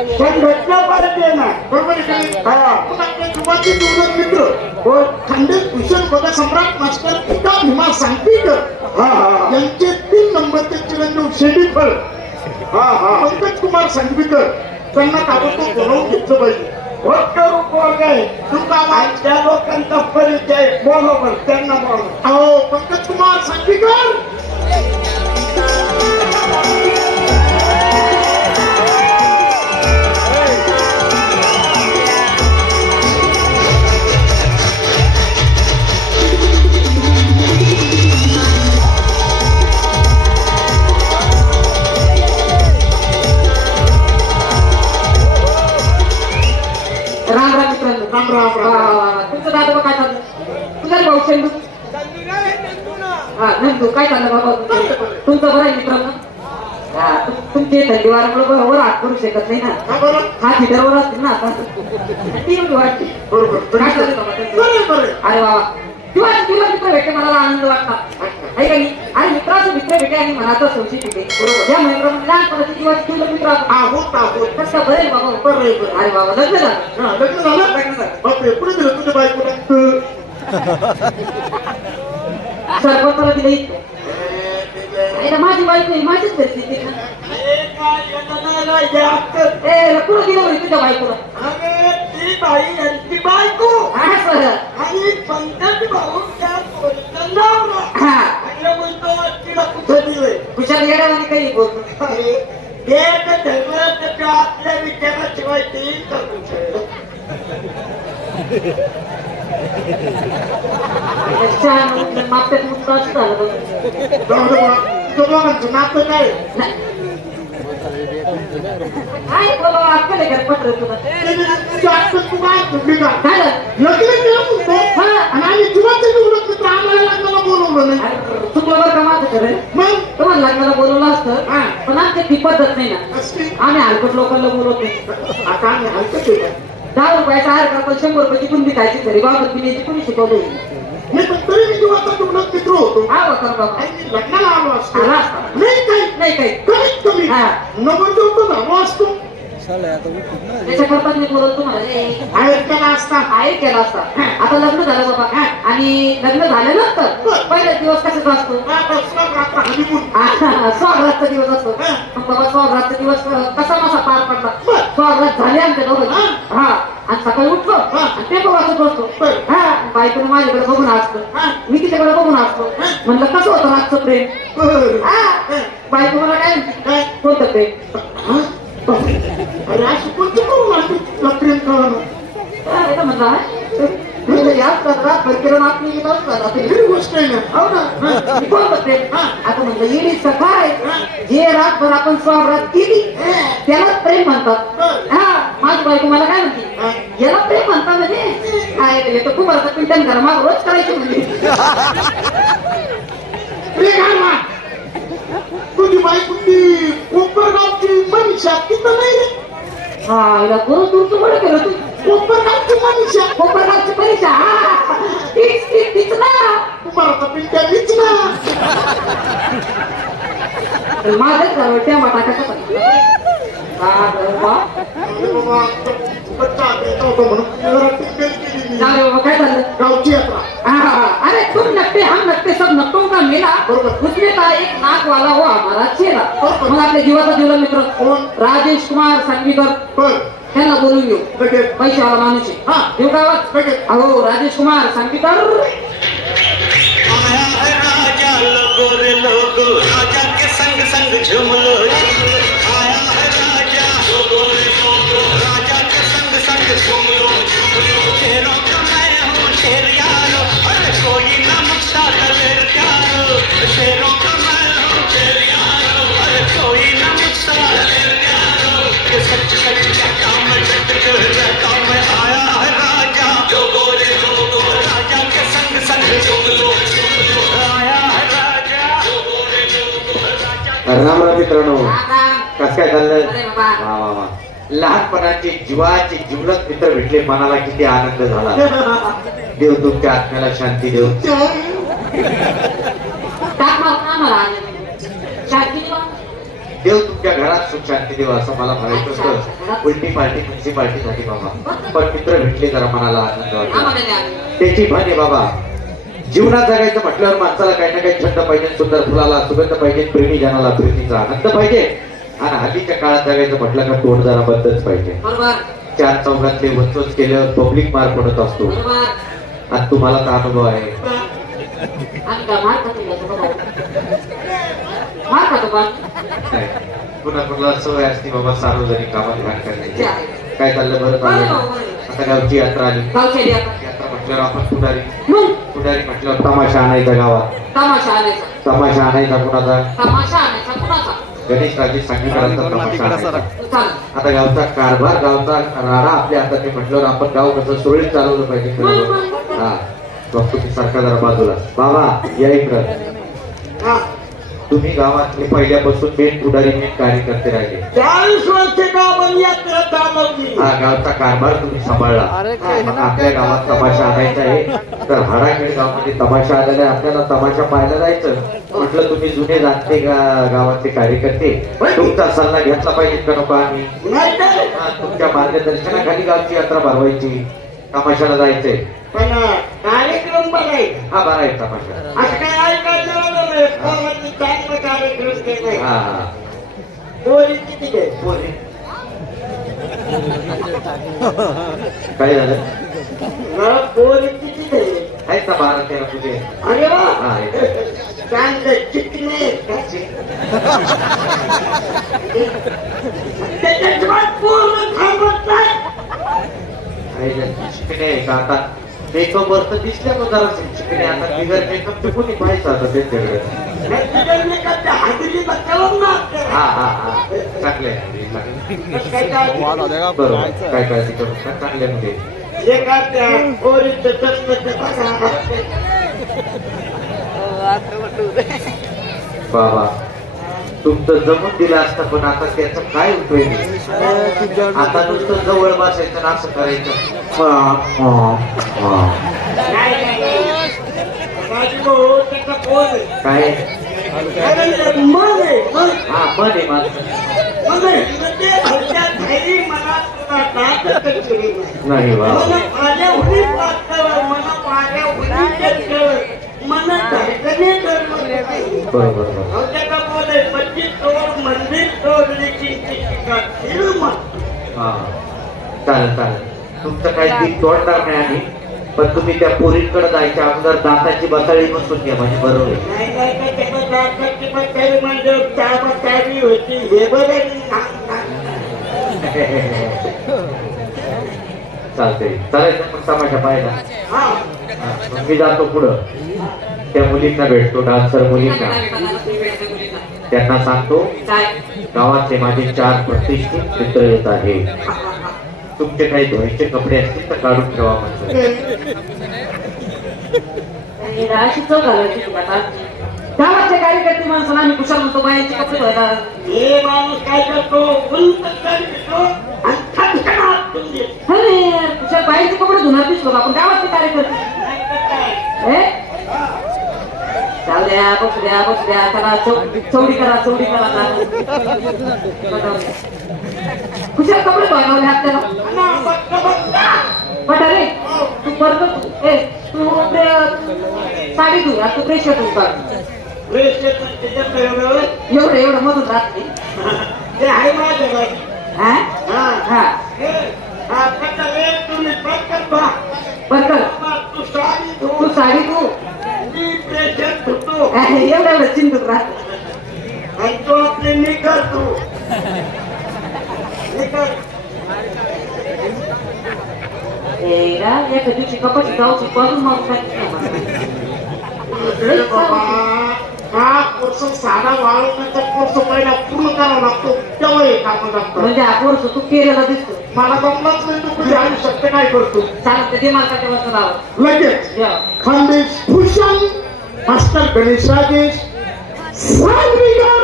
पण भेटला पाहिजे ना. बरोबर आहे का नाही? हा. पण आपले जुबाचे जीवलग मित्र हो. खंडित भूषण पद सम्राट मास्टर पिता भीमा सांगवीकर हा हा यांचे 3 नंबरचे चिरंजीव शेडीफळ हा हा. पंकज कुमार सांगवीकर त्यांना ताबडतोब बोलावून घेतलं पाहिजे. करू कोण नाही. तुमचा आणि आवाज त्या लोकांचा परिचय बरोबर त्यांना बोल. अहो पंकज कुमार सांगवीकर राम राम मित्रांनो. राम राम राम. तुमचं दादा काय चाललं? तुझा भाऊ चंदू. हा नंदू काय चाललं बाबा तुमचं बरं आहे मित्रांनो. हा तुमची थंडी वारामुळे बरोबर हात करू शकत नाही ना. का बरं? हा थिटरवर असतील ना आता ती एवढी वाटते. बरोबर काय चाललं बाबा तुमचं? बरं बरं. अरे बाबा किंवा तुला मित्र भेटले मला आनंद वाटला आहे का नाही. आणि मित्राचं मित्र भेटे आणि मनाचा संशय भेटे. बरोबर. या महिन्याप्रमाणे लहानपणाची जीवाची तुला मित्र आपण आहोत आहोत. कसं बरं आहे बाबा. बरं आहे, बरं आहे. अरे बाबा लग्न झालं. हा, लग्न झालं? लग्न झालं. बापरे पुढे दिलं तुझ्या बायकोला. सरपंचाला दिलं इतकं. अरे माझी बायको आहे, माझीच घरची ती ना. ए कुठं दिलं होईल तुझ्या बायकोला. ती बाई यांची बायको हा सर. आणि पंकज भाऊ त्या पोरीचं नवरा. हा आणि म्हणतो तिला कुठं दिलंय. कुशाल येड्यावानी काही बोलतो. ते धर्म त्याच्या आपल्या विचाराशिवाय ते करू शकत. छान माप्यात मुक्त असं झालं बघ. जाऊ दे बा. तुझं दोघांचं नातं काय? काय बोलावं अक्कल आहे का पत्र तुला. तुझी अक्कल तू काय तुझी का? झालं. लग्न केलं म्हणतो. आणि आम्ही जीवाचे जीवलग मित्र आम्हाला लग्नाला बोलवलं नाही. अरे, चुकलं बरं का माझं खरं. मग तुम्हाला लग्नाला बोलवलं असतं हा. पण आमच्या ती पद्धत नाही ना. असली आम्ही हलकट लोकांना बोलवत नाही. आता आम्ही हलकं केलं. 10 रुपयाचा हार करता 100 रुपयाची कुंडी खायची तरी बाबत पिण्याची कुणी शिकवली. मी पण तरी मी जीवाचा जीवलग मित्र होतो. हा होता बाबा. आणि मी लग्नाला आलो असतो. आला असता. नाही काही नाही काही कमीत कमी हा. नवरदेव तर झालो असतो. त्याच्याकरता मी बोलत तुम्हाला बाहेर केला असता. आहे केला असता. आता लग्न झालं बाबा आणि लग्न झाल्यानंतर पहिला दिवस कशाचा असतो. स्वागताचा दिवस असतो. मग बाबा स्वागताचा दिवस कसा मासा पार पडला. स्वागत झाले आमच्या दोघं. हा आणि सकाळी उठलो आणि ते वाचत बसतो. हा बायकोनं माझ्याकडे बघून असतं. मी तिच्याकडे बघून असतो. म्हणलं कसं होतं आजचं प्रेम. हा बायको मला काय म्हणते कोणतं प्रेम. अरे अशी कोणती करू लागते तुला प्रेम कळलं. म्हणलं याच रातभर किरण आपली येत असतात. ही गोष्ट आहे ना. हो ना. कोण म्हणते आता म्हणलं येडी सखाय जे रातभर आपण स्वागत केली त्याला प्रेम म्हणतात. हा माझी बायको मला काय म्हणते याला प्रेम म्हणतात म्हणजे काय येतो कुमारचा पिंटन घर माग रोज करायची म्हणजे. तुझी बायको ती कोपरगावची मनीषा तिथं नाही रे. हा हिला कोण तुमचं बरं केलं तू. कोपरगावची मनीषा. कोपरगावची परीक्षा. हा तीच ना. कुमाराचा पिंट्या मीच ना. माझ्याच घरावर त्या माता कसं काय झालं. गावची यात्रा. अरे तुम नकटे हम नकटे सब नकटों का मेला. बरोबर. उसमें का एक नाक वाला हो हमारा चेहरा. मग आपल्या जीवाचा जीवला मित्र कोण? राजेश कुमार सांगवीकर पण त्यांना बोलून घेऊ. लगेच पैशावाला माणूस आहे. हा. देऊ का आवाज. लगेच अहो राजेश कुमार सांगवीकर. आया है राजा लोगो रे लोगो राजा के संग संग झूम लो आया है राजा लोगो रे लोगो राजा के संग संग झूम लो शेरों का मैं हूँ शेर यारो अरे कोई ना मुझसा दलेर यारो शेरों का मैं हूँ शेर यारो अरे कोई ना मुझसा दलेर यारो ये सच सच कहता मैं डट कर रहता मैं आया है राजा लोगो रे लोगो राजा के संग संग झूम लो राम राम मित्रांनो. कस काय चाललं. अरे बाबा. वा वा वा. लहानपणाचे जीवाचे जीवलग मित्र भेटले मनाला किती आनंद झाला. देव तुमच्या आत्म्याला शांती देऊ. टाक मारून आम्हाला शांती देव तुमच्या घरात सुख शांती देवा असं मला म्हणायचं होतं. उलटी पार्टी तुमची पार्टी झाली बाबा, पण मित्र भेटले जरा मनाला आनंद वाटला. आम्हाला द्या. त्याची म्हणे बाबा, जीवनात जगायचं म्हटल्यावर माणसाला काही ना काही छंद पाहिजे, सुंदर फुलाला सुगंध पाहिजे, प्रेमी जनाला प्रेमीचा आनंद पाहिजे, आणि हल्लीच्या काळात जगायचं म्हटलं का तोंड जरा बंदच पाहिजे. बरोबर चार चौघातले वचवच केल्यावर पब्लिक मार पडत असतो, बरोबर. आणि तुम्हाला तर अनुभव आहे. आणि का मार का तुला? मार का तो पण? काय? पुन्हा कुणाला सवय असते बाबा सार्वजनिक कामात भाग करण्याची. काय चाललं बरं चाललं. आता गावची यात्रा आली. गावच्या यात्रा म्हटल्यावर आपण पुढारी मग पुढारी म्हटल्यावर तमाशा आणायचा गावात. तमाशा आणायचा. तमाशा आणायचा कुणाचा? तमाशा आणायचा कुणाचा? गणेश राजे संगीतकारांचा तमाशा आणायचा. चाल. आता गावचा कारभार, गावचा राडा आपल्या हातात म्हटल्यावर आपण गाव कसं सुरळीत चालवलं पाहिजे खरं. हा बघतो की सारखा जरा बाजूला. बाबा या इकडं. हा. तुम्ही गावातले पहिल्यापासून मेन पुढारी मेन कार्यकर्ते राहिले. 40 वर्ष गावात यात्रा चालवली. हा गावचा कारभार तुम्ही सांभाळला. मग आपल्या गावात तमाशा आणायचा आहे, तर हाडाखेड गावामध्ये तमाशा आलेला आहे, आपल्याला तमाशा पाहायला जायचं म्हटलं. तुम्ही जुने जाणते गावातले कार्यकर्ते, तुमचा सल्ला घेतला पाहिजे का नको आम्ही? नाही तर तुमच्या मार्गदर्शनाखाली गावची यात्रा भरवायची, तमाशाला जायचंय. पण कार्यक्रम बघायचा. हा बरा आहे तमाशा. असं काय ऐकायचं नाही. पोरांनी चांगलं कार्यक्रम केलाय. हा हा पोरी किती आहे? पोरी. काय झालं? मला पोरी किती आहे? आहेत ना 12-13 तुझे. अरे वा. हा आहेत. चांगलं चिकणे आहेत का? त्याच्याशिवाय पूर्ण थांबत नाही. शिकणे का आता मेकअप वर तर दिसल्या पण जरा शिकणे. आता बिगर मेकअप ते कोणी पाहायचं आता त्यांच्याकडे. हाजरी बसवून ना. हा हा हा चांगले बरोबर. काय काळजी करू नका, चांगले म्हणजे एखाद्या पोरीचं जन्म बाबा तुमचं जमून दिलं असतं, पण आता त्याचं काय उपयोग? आता नुसतं जवळ बसायचं ना असं करायचं. काय मन आहे. हा मन आहे माझं. नाही वा बरोबर हा चालेल चालेल. तुमचं काही पीक तोडणार नाही आम्ही, पण तुम्ही त्या पोरींकडे जायच्या अगोदर दाताची बसाळी बसून घ्या म्हणजे बरोबर चालते. चालायचं मग तमाशा पाहिला. मग मी जातो पुढं, त्या मुलींना भेटतो, डान्सर मुलींना. त्यांना सांगतो गावातले माझे 4 प्रतिष्ठित मित्र येत आहे, तुमचे काही धुवायचे कपडे असतील तर काढून ठेवा म्हणतो. गावाचे कार्यकर्ते माणसाला आम्ही कुशाल म्हणतो, बायांचे कपडे धुवायला. हे माणूस काय करतो? कुशाल बायांचे कपडे धुणार दिसलो आपण गावातले कार्यकर्ते. जाऊ द्या, बसू द्या, बसू द्या. त्याला चौडी करा, चौडी करा. कुशाल कपडे धुवायला आपल्याला. बट अरे तू बरोबर तू साडी धुया, तू प्रेशर धुऊ का? एवढं एवढं मधून राहत नाही. ते आहे माझ्या. हा हा बरं तू साडी धु. तू साडी धू. मी प्रेशर धुतो. एवढं एवढं चिंतून राहत. आणि तो आपले निकर तू निकर. एका दिवशी कपाशी गावची करून मग साधा वाळवण्याचा कोर्स पहिला पूर्ण करावा लागतो, तेव्हा हे काम लागतं. म्हणजे हा कोर्स तू केलेला दिसतो. मला जमलंच नाही, तू कुठे आणू शकते काय करतो चालत ते मार्काच्या वस्तू लावत लगेच. खानदेश भूषण मास्टर गणेश राजेश सागरीकर